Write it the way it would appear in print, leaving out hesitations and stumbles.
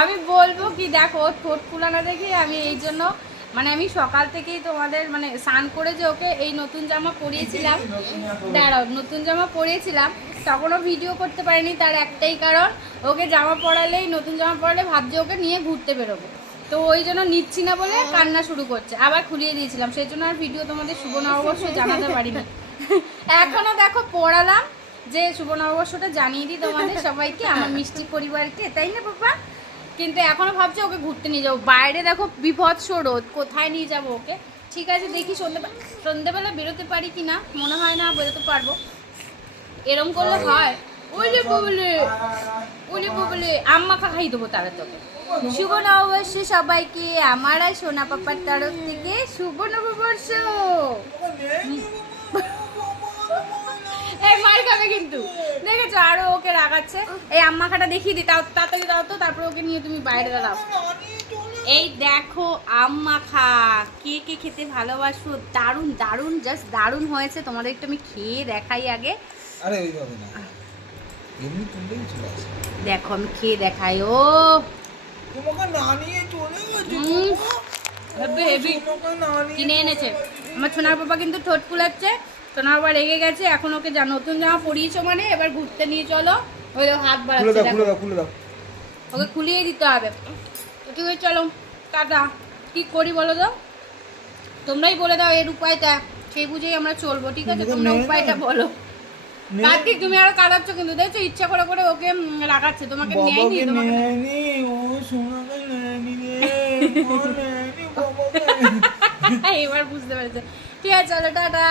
আমি বলবো কি, দেখো ঠোঁট ফুলানো দেখি আমি এই জন্য মানে আমি সকাল থেকেই তোমাদের মানে স্নান করে যে ওকে এই নতুন জামা পরিয়েছিলাম, দাঁড়াও নতুন জামা পরিয়েছিলাম, তখনও ভিডিও করতে পারিনি। তার একটাই কারণ, ওকে জামা পরালেই, নতুন জামা পরালে ভাবছি ওকে নিয়ে ঘুরতে বেরোবো, তো ওই জন্য নিচ্ছি না বলে কান্না শুরু করছে। আবার খুলিয়ে দিয়েছিলাম, সেই জন্য আর ভিডিও তোমাদের শুভ নববর্ষ জানাতে পারিনি। এখনও দেখো পড়ালাম যে শুভ নববর্ষটা জানিয়ে দিই তোমাদের সবাইকে, আমার মিষ্টি পরিবারকে, তাই না বাবা? কিন্তু এখনো ভাবছি ওকে ঘুরতে নিয়ে যাবো। বাইরে দেখো বিভৎস রোদ, কোথায় নিয়ে যাবো ওকে? ঠিক আছে দেখি সন্ধ্যেবেলা বেরোতে পারি কি না, মনে হয় না বেরোতে পারবো। এরম করলে হয়? ওলে বলে ওলে বলে আম্মা খাই দেবো তারা তোকে। শুভ নববর্ষ সবাইকে আমার আর সোনা পাপার তরফ থেকে শুভ নববর্ষ। এই মার খাবে কিন্তু, দেখেছো আরো ওকে রাগাচ্ছে। এই আম্মা খাটা দেখিয়ে দিই, তাড়াতাড়ি দাও তো, তারপর ওকে নিয়ে তুমি বাইরে দাঁড়াও। এই দেখো আম্মা খা, কে কে খেতে ভালোবাসো, দারুণ দারুণ, জাস্ট দারুণ হয়েছে। তোমাদের একটু আমি খেয়ে দেখাই আগে। আরে ওইভাবে না, এমনি তুললেই চলে আসে। দেখো আমি খেয়ে দেখাই। ও তোমাকে না নিয়ে চলে গেছে, হেভি হেভি তোমাকে না নিয়ে কিনে এনেছে। আমার সোনার বাবা কিন্তু ঠোঁট ফুলাচ্ছে, সোনার বাবা রেগে গেছে। এখন ওকে নতুন জামা পরিয়েছো মানে এবার ঘুরতে নিয়ে চলো। ওই দেখো হাত বাড়াচ্ছে, খুলে দাও। ওকে খুলিয়ে দিতে হবে। তো ঠিক আছে চলো টাটা। কি করি বলো তো, তোমরাই বলে দাও এর উপায়টা, সেই বুঝেই আমরা চলবো। ঠিক আছে তোমরা উপায়টা বলো। কার্তিক তুমি আরো কাঁদাচ্ছ কিন্তু, দেখছো ইচ্ছা করে করে ওকে রাগাচ্ছে। তোমাকে নেয়নি, তোমাকে ও সোনাকে নেয়নি রে, ও নেয়নি বাবাকে। এবার বুঝতে পেরেছে। ঠিক আছে চলো টাটা।